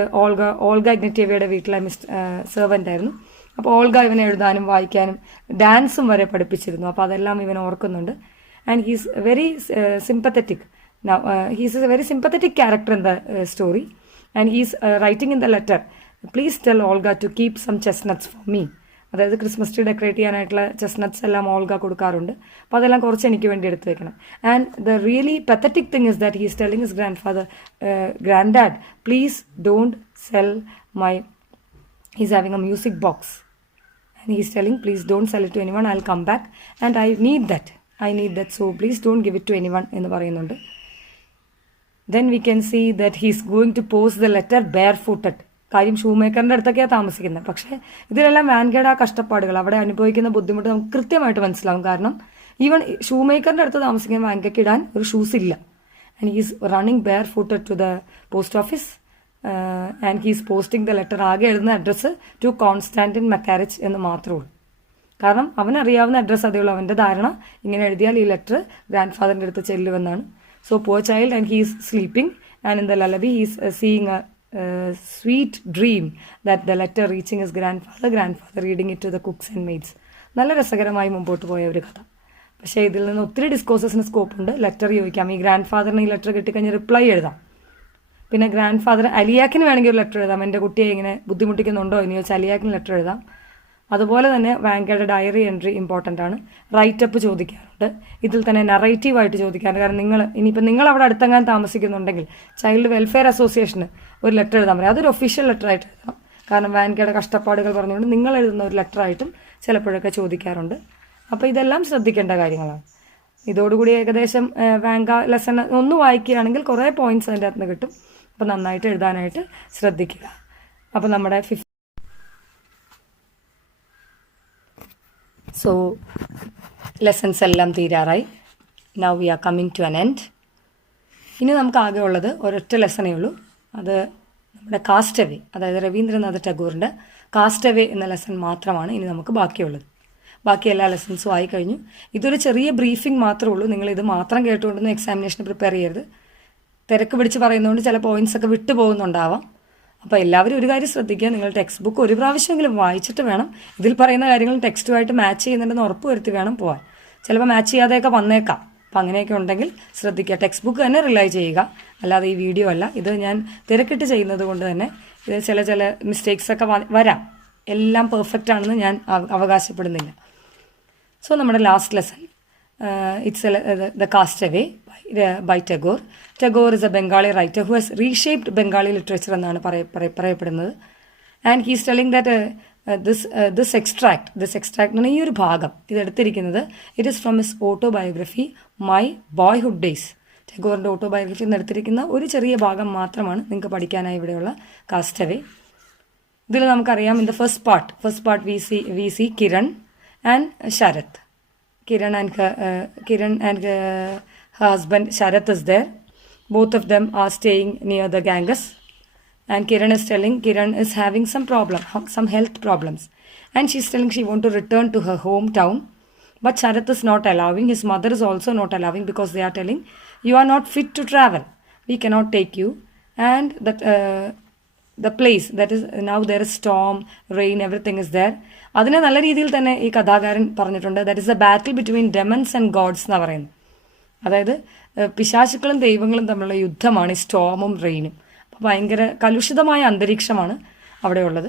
ഓൾഗ ഇഗ്നറ്റീവയുടെ വീട്ടിലെ സെർവൻ്റ് ആയിരുന്നു. അപ്പോൾ ഓൾഗ ഇവനെ എഴുതാനും വായിക്കാനും ഡാൻസും വരെ പഠിപ്പിച്ചിരുന്നു. അപ്പോൾ അതെല്ലാം ഇവൻ ഓർക്കുന്നുണ്ട്. And he's very sympathetic. He's a very sympathetic character in the story. And he's writing in the letter, please tell Olga to keep some chestnuts for me. അതായത് ക്രിസ്മസ് ട്രീ ഡെക്കറേറ്റ് ചെയ്യാനായിട്ടുള്ള ചെസ്നട്ട്സ് എല്ലാം ഓൾഗ കൊടുക്കാറുണ്ട്. അപ്പോൾ അതെല്ലാം കുറച്ച് എനിക്ക് വേണ്ടി എടുത്തു വെക്കണം. And the really pathetic thing is that he is telling his grand father, grand dad, please don't cell my, he's having A music box. And he is telling, please don't sell it to anyone, I'll come back and I need that, so please don't give it to anyone എന്ന് പറയുന്നുണ്ട്. Then we can see that he is going to post the letter barefooted. കാര്യം ഷൂമേക്കറിൻ്റെ അടുത്തൊക്കെയാണ് താമസിക്കുന്നത്. പക്ഷേ ഇതിലെല്ലാം വാൻകയുടെ ആ കഷ്ടപ്പാടുകൾ, അവിടെ അനുഭവിക്കുന്ന ബുദ്ധിമുട്ട് നമുക്ക് കൃത്യമായിട്ട് മനസ്സിലാവും. കാരണം ഈവൻ ഷൂമേക്കറിൻ്റെ അടുത്ത് താമസിക്കുന്ന വാൻകയ്ക്ക് ഇടാൻ ഒരു ഷൂസ് ഇല്ല. And he is running barefooted to the post office. And he's posting the letter. ആകെ എഴുതുന്ന അഡ്രസ്സ് ടു കോൺസ്റ്റാന്റിൻ മക്കാരിച്ച് എന്ന് മാത്രമേ ഉള്ളൂ. കാരണം അവനറിയാവുന്ന അഡ്രസ്സ് അതേ ഉള്ളൂ. അവൻ്റെ ധാരണ ഇങ്ങനെ എഴുതിയാൽ ഈ ലെറ്റർ ഗ്രാൻഡ് ഫാദറിൻ്റെ അടുത്ത് ചെല്ലുമെന്നാണ്. So poor child and he is sleeping and in the lullaby he is seeing a sweet dream that the letter reaching his grand father reading it to the cooks and maids. നല്ല രസകരമായി മുമ്പോട്ട് പോയ ഒരു കഥ. പക്ഷേ ഇതിൽ നിന്ന് ഒത്തിരി ഡിസ്കോഴ്സസിന് സ്കോപ്പുണ്ട്. ലെറ്റർ ചോദിക്കാം, ഈ ഗ്രാൻഡ് ഫാദറിന് ഈ ലെറ്റർ കിട്ടിക്കഴിഞ്ഞാൽ റിപ്ലൈ എഴുതാം. പിന്നെ ഗ്രാൻഡ് ഫാദർ അലിയാക്കിന് വേണമെങ്കിൽ ഒരു ലെറ്റർ എഴുതാം, എൻ്റെ കുട്ടിയെ ഇങ്ങനെ ബുദ്ധിമുട്ടിക്കുന്നുണ്ടോ എന്ന് ചോദിച്ചാൽ അലിയാക്കിന് ലെറ്റർ എഴുതാം. അതുപോലെ തന്നെ വാങ്കയുടെ ഡയറി എൻട്രി ഇമ്പോർട്ടൻ്റ് ആണ്. റൈറ്റപ്പ് ചോദിക്കാറുണ്ട്. ഇതിൽ തന്നെ നറേറ്റീവായിട്ട് ചോദിക്കാറുണ്ട്. കാരണം ഇനിയിപ്പോൾ നിങ്ങൾ അവിടെ അടുത്തെങ്ങാൻ താമസിക്കുന്നുണ്ടെങ്കിൽ ചൈൽഡ് വെൽഫെയർ അസോസിയേഷന് ഒരു ലെറ്റർ എഴുതാൻ പറയും. അതൊരു ഒഫീഷ്യൽ ലെറ്റർ ആയിട്ട് എഴുതണം. കാരണം വാങ്കയുടെ കഷ്ടപ്പാടുകൾ പറഞ്ഞുകൊണ്ട് നിങ്ങൾ എഴുതുന്ന ഒരു ലെറ്ററായിട്ടും ചിലപ്പോഴൊക്കെ ചോദിക്കാറുണ്ട്. അപ്പോൾ ഇതെല്ലാം ശ്രദ്ധിക്കേണ്ട കാര്യങ്ങളാണ്. ഇതോടുകൂടി ഏകദേശം വാങ്ക ലെസൺ ഒന്ന് വായിക്കുകയാണെങ്കിൽ കുറേ പോയിന്റ്സ് അതിൻ്റെ അകത്ത് നിന്ന് കിട്ടും. അപ്പോൾ നന്നായിട്ട് എഴുതാനായിട്ട് ശ്രദ്ധിക്കുക. അപ്പോൾ നമ്മുടെ സോ ലെസൺസ് എല്ലാം തീരാറായി. Now we are coming to an end. ഇനി നമുക്ക് ആകെ ഉള്ളത് ഒരൊറ്റ ലെസണേ ഉള്ളൂ. അത് നമ്മുടെ കാസ്റ്റവേ, അതായത് രവീന്ദ്രനാഥ് ടാഗോറിൻ്റെ കാസ്റ്റവേ എന്ന ലെസൺ മാത്രമാണ് ഇനി നമുക്ക് ബാക്കിയുള്ളത്. ബാക്കി എല്ലാ ലെസൺസും ആയി കഴിഞ്ഞു. ഇതൊരു ചെറിയ ബ്രീഫിംഗ് മാത്രമേ ഉള്ളൂ. നിങ്ങളിത് മാത്രം കേട്ടുകൊണ്ടൊന്നും എക്സാമിനേഷന് പ്രിപ്പയർ ചെയ്യരുത്. തിരക്ക് പിടിച്ച് പറയുന്നതുകൊണ്ട് ചില പോയിൻറ്റ്സൊക്കെ വിട്ടു പോകുന്നുണ്ടാവാം. അപ്പോൾ എല്ലാവരും ഒരു കാര്യം ശ്രദ്ധിക്കുക, നിങ്ങൾ ടെക്സ്റ്റ് ബുക്ക് ഒരു പ്രാവശ്യമെങ്കിലും വായിച്ചിട്ട് വേണം ഇതിൽ പറയുന്ന കാര്യങ്ങൾ ടെക്സ്റ്റുമായിട്ട് മാച്ച് ചെയ്യുന്നുണ്ടെന്ന് ഉറപ്പ് വരുത്തി വേണം പോകാൻ. ചിലപ്പോൾ മാച്ച് ചെയ്യാതെയൊക്കെ വന്നേക്കാം. അപ്പം അങ്ങനെയൊക്കെ ഉണ്ടെങ്കിൽ ശ്രദ്ധിക്കുക, ടെക്സ്റ്റ് ബുക്ക് തന്നെ റിലൈ ചെയ്യുക, അല്ലാതെ ഈ വീഡിയോ അല്ല. ഇത് ഞാൻ തിരക്കിട്ട് ചെയ്യുന്നത് കൊണ്ട് തന്നെ ഇത് ചില മിസ്റ്റേക്സൊക്കെ വരാം. എല്ലാം പെർഫെക്റ്റ് ആണെന്ന് ഞാൻ അവകാശപ്പെടുന്നില്ല. സോ നമ്മുടെ last lesson, it's the castaway by Tagore. Tagore is a Bengali writer who has reshaped Bengali literature എന്നാണ് പറയപ്പെടുന്നത്. And he's telling that this extract ഈ ഒരു ഭാഗം ഇതെടുത്തിരിക്കുന്നത് it is from his autobiography my boyhood days. ടാഗോറിൻ്റെ ഓട്ടോബയോഗ്രഫിയിൽ നിന്ന് എടുത്തിരിക്കുന്ന ഒരു ചെറിയ ഭാഗം മാത്രമാണ് നിങ്ങൾക്ക് പഠിക്കാനായി ഇവിടെയുള്ള കാസ്റ്റവേ. ഇതിൽ നമുക്കറിയാം, in the first part we see Kiran and Sharath. Kiran and her husband Sharath is there. Both of them are staying near the Ganges. And Kiran is having some health problems. And she's telling she want to return to her hometown. But Sharath is not allowing. His mother is also not allowing because they are telling, you are not fit to travel. We cannot take you. And that the place, that is now there is storm, rain, everything is there. അതിനെ നല്ല രീതിയിൽ തന്നെ ഈ കഥാകാരൻ പറഞ്ഞിട്ടുണ്ട്. That is a battle between demons and gods എന്ന് പറയുന്നത്. അതായത് പിശാചുക്കളും ദൈവങ്ങളും തമ്മിലുള്ള യുദ്ധമാണ് ഈ സ്റ്റോമും റെയിനും. അപ്പോൾ ഭയങ്കര കലുഷിതമായ അന്തരീക്ഷമാണ് അവിടെയുള്ളത്.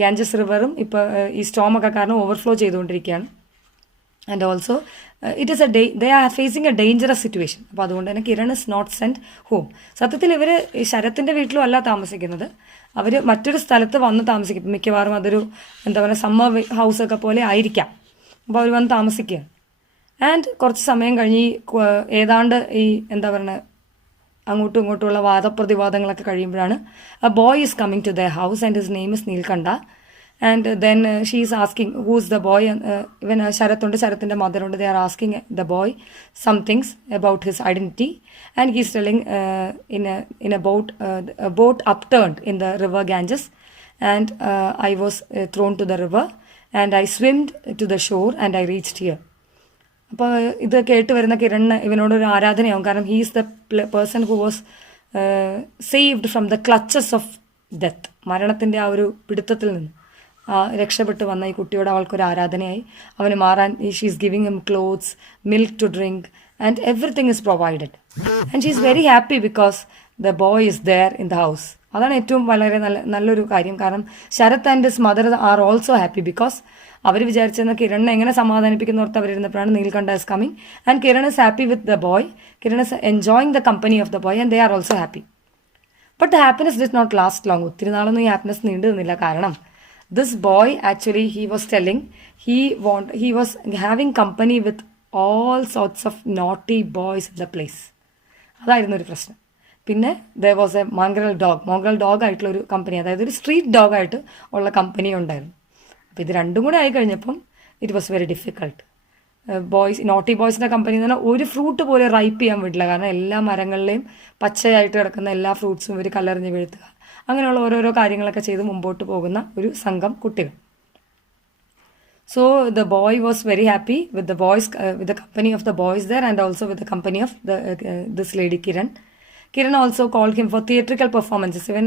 ഗാഞ്ചസ് റിവറും ഇപ്പോൾ ഈ സ്റ്റോമൊക്കെ കാരണം ഓവർഫ്ലോ ചെയ്തുകൊണ്ടിരിക്കുകയാണ്. And also it is they are facing a dangerous situation. അപ്പോൾ അതുകൊണ്ട് തന്നെ Kiran is not sent home. സത്യത്തിൽ ഇവർ ഈ ശരത്തിൻ്റെ വീട്ടിലും അല്ല താമസിക്കുന്നത്, അവർ മറ്റൊരു സ്ഥലത്ത് വന്ന് താമസിക്കും. മിക്കവാറും അതൊരു എന്താ പറയുക സമ്മർ ഹൗസൊക്കെ പോലെ ആയിരിക്കാം. അപ്പോൾ അവർ വന്ന് താമസിക്കുക. ആൻഡ് കുറച്ച് സമയം കഴിഞ്ഞ് ഏതാണ്ട് ഈ എന്താ പറയുക അങ്ങോട്ടും ഇങ്ങോട്ടുമുള്ള വാദപ്രതിവാദങ്ങളൊക്കെ കഴിയുമ്പോഴാണ് a boy is coming to the house and his name is Neelkanth. And then she is asking who's the boy. Even Sharathinte mother they are asking the boy some things about his identity, and he is telling in a boat upturned in the river Ganges, and I was thrown to the river and I swimmed to the shore and I reached here. അപ്പോൾ ഇത് കേട്ട് വരുന്ന കിരണ് ഇവനോടൊരു ആരാധനയാവും. കാരണം he is the person who was saved from the clutches of death. മരണത്തിൻ്റെ ആ ഒരു പിടുത്തത്തിൽ നിന്ന് രക്ഷപ്പെട്ട് വന്ന ഈ കുട്ടിയോട് അവൾക്കൊരു ആരാധനയായി. അവന് മാറാൻ she is giving him clothes, milk to drink and everything is provided. And she is very happy because the boy is there in the house. അതാണ് ഏറ്റവും വളരെ നല്ലൊരു കാര്യം. കാരണം Sarath and his mother are also happy because അവർ വിചാരിച്ചിരുന്ന കിരണിനെ എങ്ങനെ സമാധാനിപ്പിക്കുന്നോർത്ത് അവരിരുന്നപ്പോഴാണ് Neelkanth is coming. And Kiran is happy with the boy. Kiran is enjoying the company of the boy and they R also happy. But the happiness did not last long. ഒത്തിരി നാളൊന്നും ഈ ഹാപ്പിനെസ് നീണ്ടു നിന്നില്ല. കാരണം this boy actually he was telling he was having company with all sorts of naughty boys in the place. അതായിരുന്നു ഒരു പ്രശ്നം. പിന്നെ there was a mongrel dog ആയിട്ടുള്ളൊരു കമ്പനി, അതായത് ഒരു സ്ട്രീറ്റ് ഡോഗ് ആയിട്ട് ഉള്ള കമ്പനി ഉണ്ടായിരുന്നു. അപ്പോൾ ഇത് രണ്ടും കൂടെ ആയി കഴിഞ്ഞപ്പം it was very difficult. Naughty ബോയ്സിൻ്റെ കമ്പനി എന്ന് പറഞ്ഞാൽ ഒരു ഫ്രൂട്ട് പോലെ റൈപ്പ് ചെയ്യാൻ വിടില്ല. കാരണം എല്ലാ മരങ്ങളിലെയും പച്ചയായിട്ട് കിടക്കുന്ന എല്ലാ ഫ്രൂട്ട്സും ഇവർ കല്ലെറിഞ്ഞ് വീഴ്ത്തുക, അങ്ങനെയുള്ള ഓരോരോ കാര്യങ്ങളൊക്കെ ചെയ്ത് മുമ്പോട്ട് പോകുന്ന ഒരു സംഘം കുട്ടികൾ. So the boy was very happy with the company of the boys there and also with the company of this lady Kiran. Kiran also called him for theatrical performances. ഇവൻ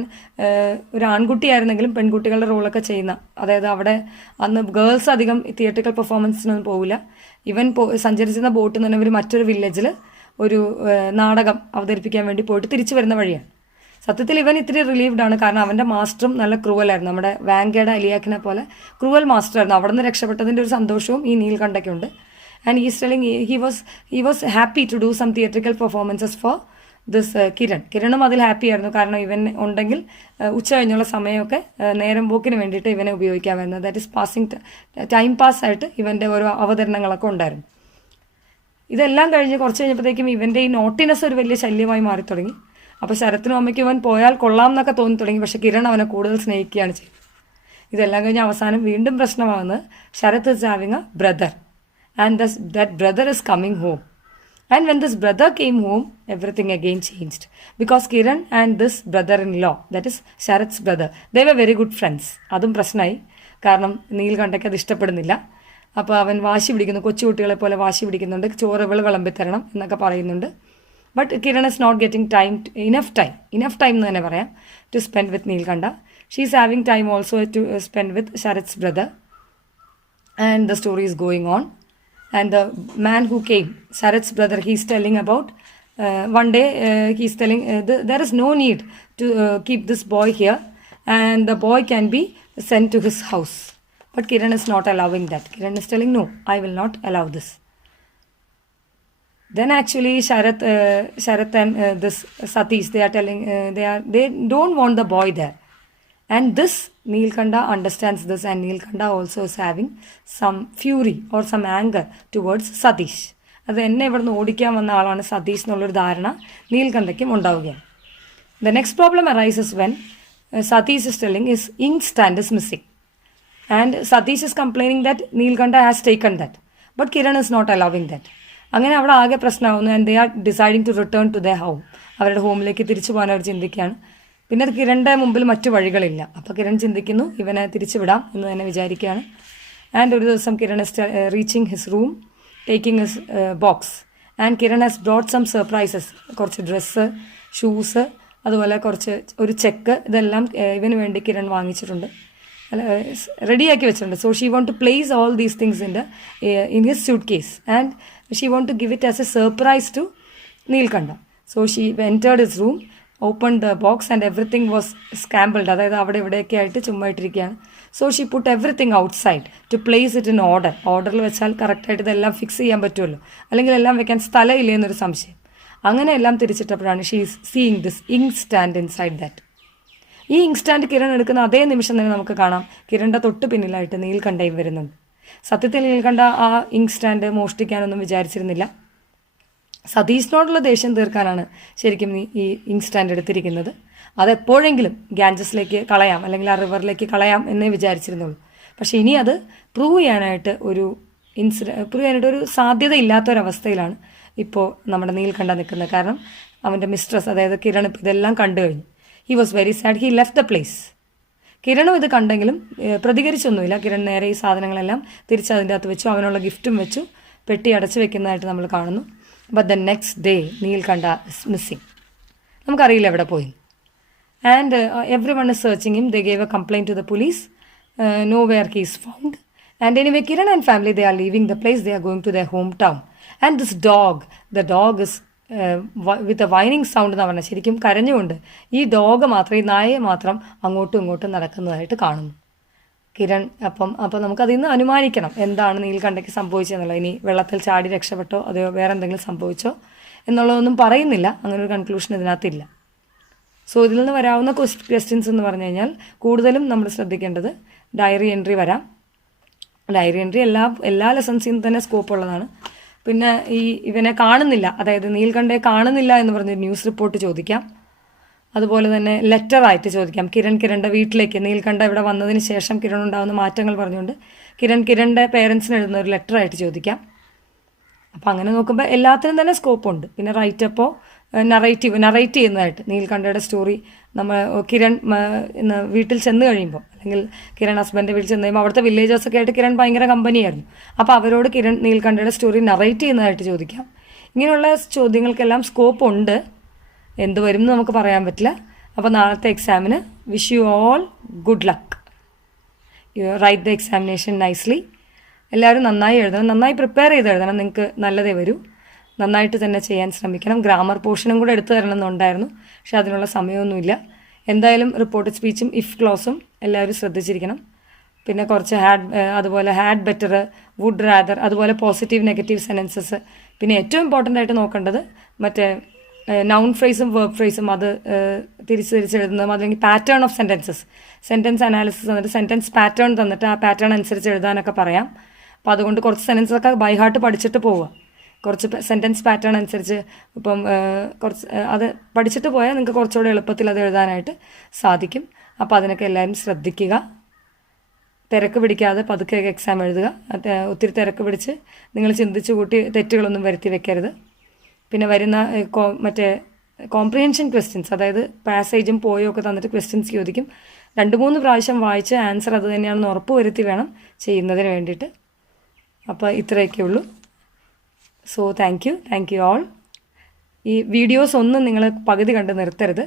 ഒരു ആൺകുട്ടിയായിരുന്നെങ്കിലും പെൺകുട്ടികളുടെ റോളൊക്കെ ചെയ്യുന്ന, അതായത് അവിടെ അന്ന് ഗേൾസ് അധികം തിയേറ്ററിക്കൽ പെർഫോമൻസിനൊന്നും പോവില്ല. ഇവൻ സഞ്ചരിച്ചിരുന്ന ബോട്ടിൽ നിന്ന് തന്നെ ഒരു മറ്റൊരു വില്ലേജിൽ ഒരു നാടകം അവതരിപ്പിക്കാൻ വേണ്ടി പോയിട്ട് തിരിച്ചു വരുന്ന വഴിയാണ്. സത്യത്തിൽ ഇവൻ ഇത്തിരി റിലീവ്ഡ് ആണ്. കാരണം അവൻ്റെ മാസ്റ്ററും നല്ല ക്രൂവലായിരുന്നു. നമ്മുടെ വാങ്കയുടെ അലിയാക്കിനെ പോലെ ക്രൂവൽ മാസ്റ്റർ ആയിരുന്നു. അവിടെ നിന്ന് രക്ഷപ്പെട്ടതിൻ്റെ ഒരു സന്തോഷവും ഈ നീൽകണ്ഠയ്ക്കുണ്ട്. And he's telling he was happy to do some theatrical performances for this കിരണും അതിൽ ഹാപ്പി ആയിരുന്നു. കാരണം ഇവൻ ഉണ്ടെങ്കിൽ ഉച്ച കഴിഞ്ഞുള്ള സമയമൊക്കെ നേരം പോക്കിന് വേണ്ടിയിട്ട് ഇവനെ ഉപയോഗിക്കാമായിരുന്നു. That is passing time pass ആയിട്ട് ഇവൻ്റെ ഓരോ അവതരണങ്ങളൊക്കെ ഉണ്ടായിരുന്നു. ഇതെല്ലാം കഴിഞ്ഞ് കുറച്ച് കഴിഞ്ഞപ്പോഴത്തേക്കും ഇവൻ്റെ ഈ നോട്ടിനെസ് ഒരു വലിയ ശല്യമായി മാറി തുടങ്ങി. അപ്പോൾ ശരത്തിനും അമ്മയ്ക്കും ഇവൻ പോയാൽ കൊള്ളാം എന്നൊക്കെ തോന്നി തുടങ്ങി. പക്ഷേ കിരൺ അവനെ കൂടുതൽ സ്നേഹിക്കുകയാണ് ചെയ്തത്. ഇതെല്ലാം കഴിഞ്ഞ് അവസാനം വീണ്ടും പ്രശ്നമാകുന്നത് Sarath is having a brother and that brother is coming home. And when this brother came home, everything again changed. Because Kiran and this brother-in-law, that is Sharat's brother, they were very good friends. അതും പ്രശ്നമായി. കാരണം നീൽകണ്ഠയ്ക്ക് അത് ഇഷ്ടപ്പെടുന്നില്ല. അപ്പോൾ അവൻ വാശി പിടിക്കുന്നു, കൊച്ചുകുട്ടികളെ പോലെ വാശി പിടിക്കുന്നുണ്ട്, ചോറുകൾ വിളമ്പിത്തരണം എന്നൊക്കെ പറയുന്നുണ്ട്. But Kiran is not getting time, enough time എന്ന് തന്നെ പറയാം, to spend with Neelkanth. She is having time also to spend with Sarath's brother. And the story is going on. And the man who came, Sharat's brother, he's telling about, one day he's telling, there is no need to keep this boy here, and the boy can be sent to his house. But Kiran is not allowing that. Kiran is telling, no, I will not allow this. Then actually Sharat and this Satish, they are telling, they don't want the boy there. And this Neelkanda understands this, and Neelkanda also is having some fury or some anger towards Satish. അത് എന്നെ ഇവിടുന്ന് ഓടിക്കാൻ വന്ന ആളാണ് സതീഷ് എന്നുള്ളൊരു ധാരണ നീൽകണ്ഠയ്ക്കും ഉണ്ടാവുകയാണ്. The next problem arises when Satish is telling his inkstand is missing. And Satish is complaining that Neelkanda has taken that. But Kiran is not allowing that. അങ്ങനെ അവിടെ ആകെ പ്രശ്നമാകുന്നു. And they are deciding to return to the home. അവരുടെ ഹോമിലേക്ക് തിരിച്ചു പോകാൻ അവർ ചിന്തിക്കുകയാണ്. പിന്നെ കിരണിൻ്റെ മുമ്പിൽ മറ്റു വഴികളില്ല. അപ്പോൾ കിരൺ ചിന്തിക്കുന്നു ഇവനെ തിരിച്ചു വിടാം എന്ന് തന്നെ വിചാരിക്കുകയാണ്. ആൻഡ് ഒരു ദിവസം Kiran is reaching his room, taking his box. And Kiran has brought some surprises. കുറച്ച് ഡ്രസ്സ്, ഷൂസ്, അതുപോലെ ഒരു ചെക്ക്, ഇതെല്ലാം ഇവന് വേണ്ടി കിരൺ വാങ്ങിച്ചിട്ടുണ്ട്, റെഡിയാക്കി വെച്ചിട്ടുണ്ട്. So she want to place all these things in his suitcase, and she want to give it as a surprise to Neelkanth. So she entered his room, opened the box, and everything was scrambled. അതായത് അവിടെ ഇവിടെയൊക്കെ ആയിട്ട് ചുമ്മാ ഇട്ടിരിക്കുകയാണ്. So she put everything outside to place it in order. ഓർഡറിൽ വെച്ചാൽ കറക്റ്റായിട്ട് ഇതെല്ലാം ഫിക്സ് ചെയ്യാൻ പറ്റുമല്ലോ, അല്ലെങ്കിൽ എല്ലാം വെക്കാൻ സ്ഥലമില്ലേ എന്നൊരു സംശയം. അങ്ങനെ എല്ലാം തിരിച്ചിട്ടപ്പോഴാണ് she is seeing this ink stand inside that. ഈ ഇങ്ക് സ്റ്റാൻഡ് കിരൺ എടുക്കുന്ന അതേ നിമിഷം തന്നെ നമുക്ക് കാണാം കിരണിൻ്റെ തൊട്ട് പിന്നിലായിട്ട് നീൽകണ്ഠയും വരുന്നുണ്ട്. സത്യത്തിൽ നീൽകണ്ഠ ആ ഇങ്ക് സ്റ്റാൻഡ് മോഷ്ടിക്കാനൊന്നും വിചാരിച്ചിരുന്നില്ല. സതീഷിനോടുള്ള ദേഷ്യം തീർക്കാനാണ് ശരിക്കും ഈ ഇങ്ക് സ്റ്റാൻഡ് എടുത്തിരിക്കുന്നത്. അതെപ്പോഴെങ്കിലും ഗാഞ്ചസിലേക്ക് കളയാം, അല്ലെങ്കിൽ ആ റിവറിലേക്ക് കളയാം എന്നേ വിചാരിച്ചിരുന്നുള്ളൂ. പക്ഷേ ഇനി അത് പ്രൂവ് ചെയ്യാനായിട്ട് ഒരു സാധ്യത ഇല്ലാത്തൊരവസ്ഥയിലാണ് ഇപ്പോൾ നമ്മുടെ നീൽകണ്ഠ നിൽക്കുന്നത്. കാരണം അവൻ്റെ മിസ്ട്രസ്, അതായത് കിരൺ, ഇപ്പോൾ ഇതെല്ലാം കണ്ടു കഴിഞ്ഞു. He was very sad. He left the place. കിരണും ഇത് കണ്ടെങ്കിലും പ്രതികരിച്ചൊന്നുമില്ല. കിരൺ നേരെ ഈ സാധനങ്ങളെല്ലാം തിരിച്ചതിൻ്റെ അകത്ത് വെച്ചു, അവനുള്ള ഗിഫ്റ്റും വെച്ചു, പെട്ടി അടച്ചു വെക്കുന്നതായിട്ട് നമ്മൾ കാണുന്നു. But the next day Neelkanth is missing. നമുക്കറിയില്ല എവിടെ പോയി. And everyone is searching him. They gave a complaint to the police. Nowhere he is found. And anyway Kiran and family, they are leaving the place. They are going to the home town. And this the dog is with a whining sound എന്ന് പറഞ്ഞാൽ ശരിക്കും കരഞ്ഞുകൊണ്ട് ഈ ഡോഗ് മാത്രം, ഈ നായയെ മാത്രം അങ്ങോട്ടും ഇങ്ങോട്ടും നടക്കുന്നതായിട്ട് കാണുന്നു കിരൺ. അപ്പം നമുക്കതിൽ നിന്ന് അനുമാനിക്കണം എന്താണ് നീൽകണ്ഠയ്ക്ക് സംഭവിച്ചതെന്നുള്ളത്. ഇനി വെള്ളത്തിൽ ചാടി രക്ഷപ്പെട്ടോ അതെയോ വേറെ എന്തെങ്കിലും സംഭവിച്ചോ എന്നുള്ളതൊന്നും പറയുന്നില്ല. അങ്ങനെ ഒരു കൺക്ലൂഷൻ ഇതിനകത്തില്ല. സോ ഇതിൽ നിന്ന് വരാവുന്ന ക്വസ്റ്റ്യൻസ് എന്ന് പറഞ്ഞു കഴിഞ്ഞാൽ കൂടുതലും നമ്മൾ ശ്രദ്ധിക്കേണ്ടത് ഡയറി എൻട്രി വരാം. ഡയറി എൻട്രി എല്ലാ ലെസൺസിൽ നിന്ന് തന്നെ സ്കോപ്പ് ഉള്ളതാണ്. പിന്നെ ഇവനെ കാണുന്നില്ല, അതായത് നീൽകണ്ഠയെ കാണുന്നില്ല എന്ന് പറഞ്ഞ് ന്യൂസ് റിപ്പോർട്ട് ചോദിക്കാം. അതുപോലെ തന്നെ ലെറ്ററായിട്ട് ചോദിക്കാം. കിരണിൻ്റെ വീട്ടിലേക്ക് നീൽകണ്ഠ ഇവിടെ വന്നതിന് ശേഷം കിരൺ ഉണ്ടാകുന്ന മാറ്റങ്ങൾ പറഞ്ഞുകൊണ്ട് കിരണിൻ്റെ പേരൻസിന് എഴുതുന്ന ഒരു ലെറ്ററായിട്ട് ചോദിക്കാം. അപ്പം അങ്ങനെ നോക്കുമ്പോൾ എല്ലാത്തിനും തന്നെ സ്കോപ്പുണ്ട്. പിന്നെ റൈറ്റപ്പോ നറേറ്റ് ചെയ്യുന്നതായിട്ട് നീൽകണ്ഠയുടെ സ്റ്റോറി കിരൺ വീട്ടിൽ ചെന്ന് കഴിയുമ്പോൾ, അല്ലെങ്കിൽ കിരൺ ഹസ്ബൻഡിൻ്റെ വീട്ടിൽ ചെന്ന് കഴിയുമ്പോൾ അവിടുത്തെ വില്ലേജേഴ്സൊക്കെ ആയിട്ട് കിരൺ ഭയങ്കര കമ്പനിയായിരുന്നു. അപ്പോൾ അവരോട് നീൽകണ്ഠയുടെ സ്റ്റോറി നറേറ്റ് ചെയ്യുന്നതായിട്ട് ചോദിക്കാം. ഇങ്ങനെയുള്ള ചോദ്യങ്ങൾക്കെല്ലാം സ്കോപ്പ് ഉണ്ട്. എന്ത് വരും എന്ന് നമുക്ക് പറയാൻ പറ്റില്ല. അപ്പോൾ നാളത്തെ എക്സാമിന് wish you all good luck. You write the examination nicely. എല്ലാവരും നന്നായി എഴുതണം, നന്നായി പ്രിപ്പയർ ചെയ്ത് എഴുതണം. നിങ്ങൾക്ക് നല്ലതേ വരൂ. നന്നായിട്ട് തന്നെ ചെയ്യാൻ ശ്രമിക്കണം. ഗ്രാമർ പോർഷനും കൂടെ എടുത്തു തരണം എന്നുണ്ടായിരുന്നു, പക്ഷെ അതിനുള്ള സമയമൊന്നുമില്ല. എന്തായാലും റിപ്പോർട്ടഡ് സ്പീച്ചും ഇഫ് ക്ലോസും എല്ലാവരും ശ്രദ്ധിച്ചിരിക്കണം. പിന്നെ കുറച്ച് അതുപോലെ ഹാഡ് ബെറ്റർ, വുഡ് റാദർ, അതുപോലെ പോസിറ്റീവ് നെഗറ്റീവ് സെൻറ്റൻസസ്. പിന്നെ ഏറ്റവും ഇമ്പോർട്ടൻ്റ് ആയിട്ട് നോക്കേണ്ടത് മറ്റേ നൗൺ ഫ്രേസും വേർബ് ഫ്രേസും, അത് തിരിച്ചെഴുതുന്നതും, അല്ലെങ്കിൽ പാറ്റേൺ ഓഫ് സെൻറ്റൻസ് അനാലിസിസ് തന്നിട്ട് സെൻറ്റൻസ് പാറ്റേൺ തന്നിട്ട് ആ പാറ്റേൺ അനുസരിച്ച് എഴുതാനൊക്കെ പറയാം. അപ്പോൾ അതുകൊണ്ട് കുറച്ച് സെൻറ്റൻസൊക്കെ ബൈ ഹാർട്ട് പഠിച്ചിട്ട് പോവുക. കുറച്ച് സെൻറ്റൻസ് പാറ്റേൺ അനുസരിച്ച് കുറച്ച് അത് പഠിച്ചിട്ട് പോയാൽ നിങ്ങൾക്ക് കുറച്ചുകൂടെ എളുപ്പത്തിൽ അത് എഴുതാനായിട്ട് സാധിക്കും. അപ്പോൾ അതിനൊക്കെ എല്ലാവരും ശ്രദ്ധിക്കുക. തിരക്ക് പിടിക്കാതെ പതുക്കെ എക്സാം എഴുതുക. ഒത്തിരി തിരക്ക് പിടിച്ച് നിങ്ങൾ ചിന്തിച്ച് കൂട്ടി തെറ്റുകളൊന്നും വരുത്തി വെക്കരുത്. പിന്നെ വരുന്ന മറ്റേ കോംപ്രിഹെൻഷൻ ക്വസ്റ്റ്യൻസ്, അതായത് പാസേജും പോയും ഒക്കെ തന്നിട്ട് ക്വസ്റ്റ്യൻസ് ചോദിക്കും. 2-3 പ്രാവശ്യം വായിച്ച് ആൻസർ അത് തന്നെയാണെന്ന് ഉറപ്പ് വരുത്തി വേണം ചെയ്യുന്നതിന് വേണ്ടിയിട്ട്. അപ്പോൾ ഇത്രയൊക്കെ ഉള്ളൂ. So thank you all. ഈ വീഡിയോസ് ഒന്നും നിങ്ങൾ പകുതി കണ്ട് നിർത്തരുത്.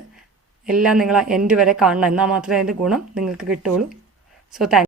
എല്ലാം നിങ്ങൾ എൻഡ് വരെ കാണണം. എന്നാൽ മാത്രമേ അതിൻ്റെ ഗുണം നിങ്ങൾക്ക് കിട്ടുള്ളൂ. So thank